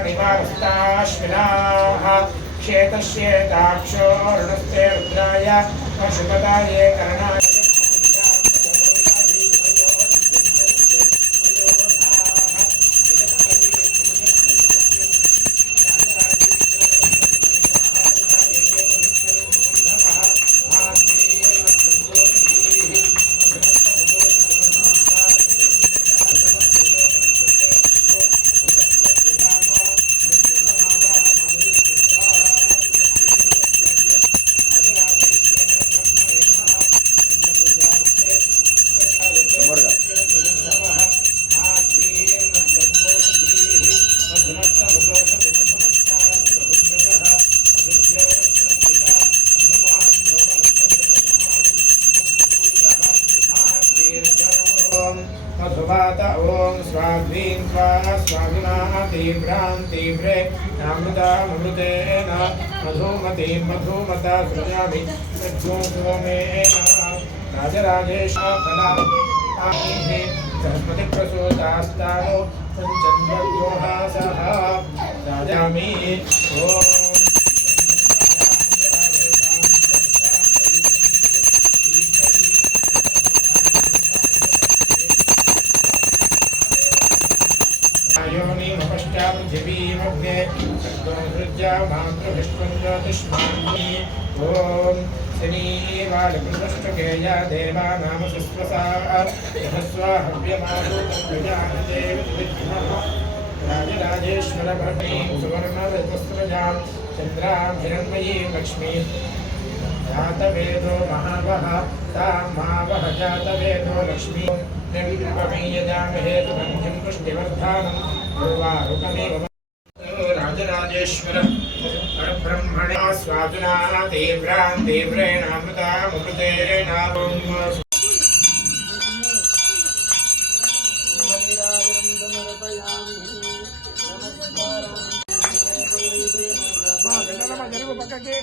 मणिवास्ताश्विनाः श्वेतश्वेताक्षोर्णस्ते रुद्राय पशुपदाये करणाय मधुवात ॐ स्वाध्वीं त्वा स्वामिना तीव्रां तीव्रे नामृतामृतेन मधुमतीं मधुमता सृजामि पञ्चन्द्रव्योहासः राजामि योनिमपश्चा पृथिवीमग्ने सत्त्वसृज्या मातृभिष्वं ॐ शनीवालकृतष्टकेया देवा सुस्वसा यभस्वाहव्यमासुजानते राजराजेश्वरभरणीं सुवर्णरतस्रजां चन्द्राभिरन्मयीं लक्ष्मीम् जातवेदो महावः तां मावः जातवेदो लक्ष्मी। निर्विप्रमेयजामहे सुगन्धिं पुष्टिवर्धानं गुरुवारुकमेव राजराजेश्वर। परब्रह्मणा स्वादुना तीव्रां పెద్దమ్మ జరుగు పక్కకి.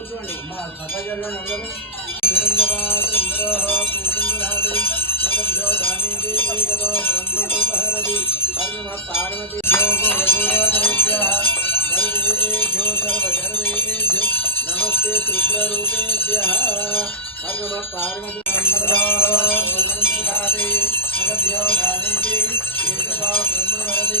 చూడండి పక్క జరగండి అందరూ బ్రహ్మహరది పార్వతి నమస్తే రుద్రూపేభ్య పరమ పార్వతి బ్రహ్మహరది బ్రహ్మహరది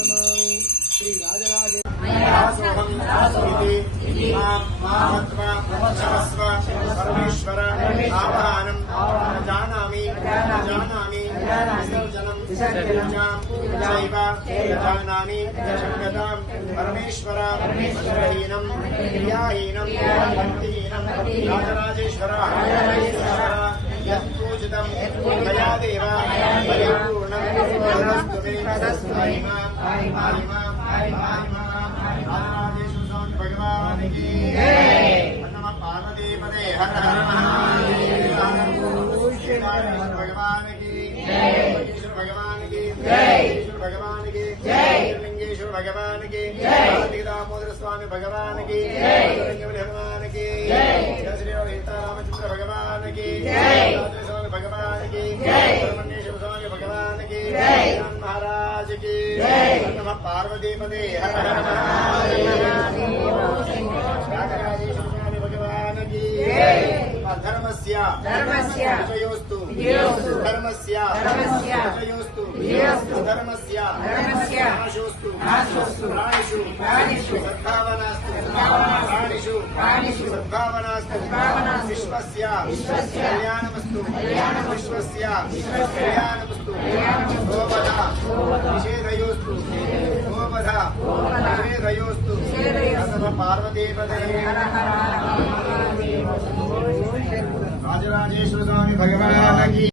నమామి శ్రీ రాజరాజే పరమేశ్వర ఆవాహనం జానామి జానామి జానామి శంగతాం పరమేశ్వర మంత్రహీనం క్రియాహీనం భక్తిహీనం రాజరాజేశ్వర యత్పూజితం మయా దేవ పరిపూర్ణం తదస్తు మే మహిమా మహిమా మహిమా రాజరాజేశ్వర స్వామి భగవానికి నమ పార్వతీపదే హర హర మహాదేవ శ్రీనారాయణ భగవానికి ఈశ్వర భగవానికి ఈశ్వర భగవానికి లింగేశ్వర భగవానికి కార్తీక దామోదర స్వామి భగవానికి రంగమణి హనుమాన్కి జయ శ్రీ సీతారామచంద్ర భగవాన్కి రాజేశ్వర స్వామి భగవాన్ సుబ్రహ్మణ్యేశ్వర స్వామి భగవాన్కి నమ పార్వతీపదే హర ಧರ್ಮಸ್ಯ. ಧರ್ಮಸ್ಯ. ವಿಜಯೋಸ್ತು ವಿಜಯೋಸ್ತು ಧರ್ಮಸ್ಯ. ಧರ್ಮಸ್ಯ. ವಿಜಯೋಸ್ತು ವಿಜಯೋಸ್ತು ಧರ್ಮಸ್ಯ. ಧರ್ಮಸ್ಯ. ಪ್ರಾಣಿಷು. ಪ್ರಾಣಿಷು. ಪ್ರಾಣಿಷು. ಪ್ರಾಣಿಷು. ವಿಶ್ವಸ್ಯ. ಪಾರ್ವದೇವದೇ ಹರ ಹರ రాజరాజేశ్వర స్వామి భగవానకి